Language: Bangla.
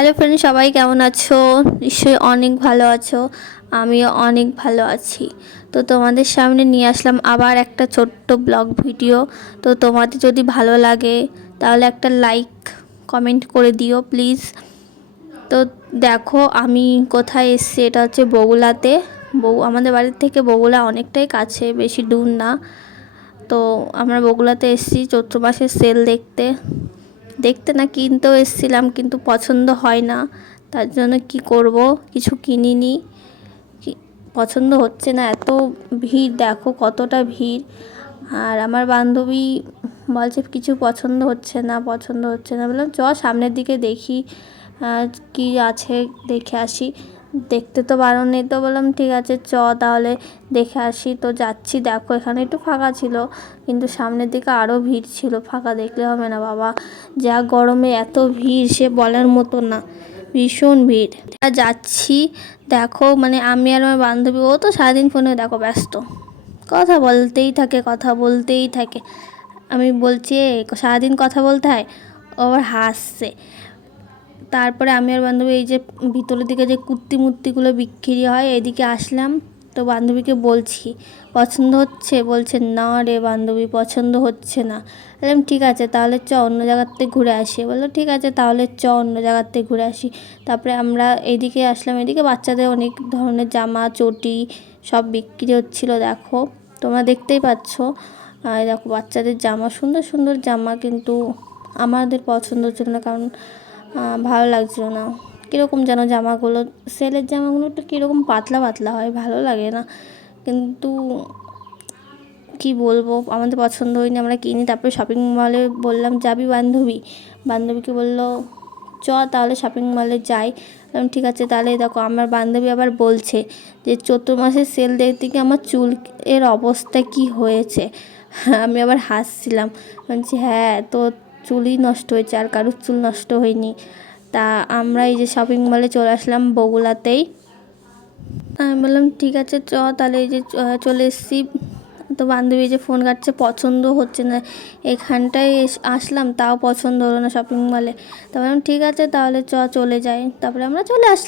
হ্যালো ফ্রেন্ড, সবাই কেমন আছো? নিশ্চয়ই অনেক ভালো আছো। আমিও অনেক ভালো আছি। তো তোমাদের সামনে নিয়ে আসলাম আবার একটা ছোট্ট ব্লগ ভিডিও। তো তোমাদের যদি ভালো লাগে তাহলে একটা লাইক কমেন্ট করে দিও প্লিজ। তো দেখো আমি কোথায় এসেছি, এটা হচ্ছে বগুড়াতে। আমাদের বাড়ির থেকে বগুড়া অনেকটাই কাছে, বেশি দূর না। তো আমরা বগুড়াতে এসেছি চৈত্র মাসের সেল দেখতে দেখতে না কিনতেও এসেছিলাম, কিন্তু পছন্দ হয় না। তার জন্য কি করব, কিছু কিনিনি। পছন্দ হচ্ছে না, এত ভিড়, দেখো কতটা ভিড়। আর আমার বান্ধবী বলছে কিছু পছন্দ হচ্ছে না। বললাম চ সামনের দিকে দেখি কি আছে, দেখে আসি। দেখতে তো বারণ নেই, তো বললাম ঠিক আছে চ তাহলে দেখে আসি। তো যাচ্ছি, দেখো এখানে একটু ফাঁকা ছিল, কিন্তু সামনের দিকে আরও ভিড় ছিল। ফাঁকা দেখলে হবে না বাবা, যা গরমে এত ভিড় সে বলার মতো না, ভীষণ ভিড়। যাচ্ছি, দেখো মানে আমি আর আমার বান্ধবী, ও তো সারাদিন ফোনে দেখো ব্যস্ত, কথা বলতেই থাকে। আমি বলছি সারাদিন কথা বলতে হয়, ও আবার হাসছে। তারপরে আমি আর বান্ধবী এই যে ভিতরের দিকে যে মূর্তিগুলো বিক্রি হয় এদিকে আসলাম। তো বান্ধবীকে বলছি পছন্দ হচ্ছে, বলছে না রে বান্ধবী পছন্দ হচ্ছে না। বললাম ঠিক আছে তাহলে চ অন্য জায়গার থেকে ঘুরে আসি। বললো ঠিক আছে তাহলে চ অন্য জায়গার থেকে ঘুরে আসি। তারপরে আমরা এইদিকে আসলাম, এদিকে বাচ্চাদের অনেক ধরনের জামা চটি সব বিক্রি হচ্ছিলো। দেখো তোমরা দেখতেই পাচ্ছ, দেখো বাচ্চাদের জামা, সুন্দর সুন্দর জামা, কিন্তু আমাদের পছন্দ হচ্ছিল না, কারণ ভালো লাগছিল না। কীরকম যেন জামাগুলো, সেলের জামাগুলো একটু কীরকম পাতলা পাতলা হয়, ভালো লাগে না। কিন্তু কি বলবো, আমাদের পছন্দ হয়নি, আমরা কিনি। তারপরে শপিং মলে বললাম যাবি বান্ধবীকে বললো চ তাহলে শপিং মলে যাই। ঠিক আছে তাহলে। দেখো আমার বান্ধবী আবার বলছে যে চৈত্র মাসের সেল দেখতে গিয়ে আমার চুল এর অবস্থা কি হয়েছে। আমি আবার হাসছিলাম, বলছি হ্যাঁ তো চুলই নষ্ট হয়েছে, আর কারোর চুল নষ্ট হয়নি। তা আমরা এই যে শপিং মলে চলে আসলাম বগুড়াতেই। আমি বললাম ঠিক আছে চ তাহলে। এই যে চলে এসেছি। তো বান্ধবী যে ফোন কাটছে, পছন্দ হচ্ছে না। এখানটায় আসলাম তাও পছন্দ হলো না শপিং মলে। তো বললাম ঠিক আছে তাহলে চলে যাই। তারপরে আমরা চলে আসলাম।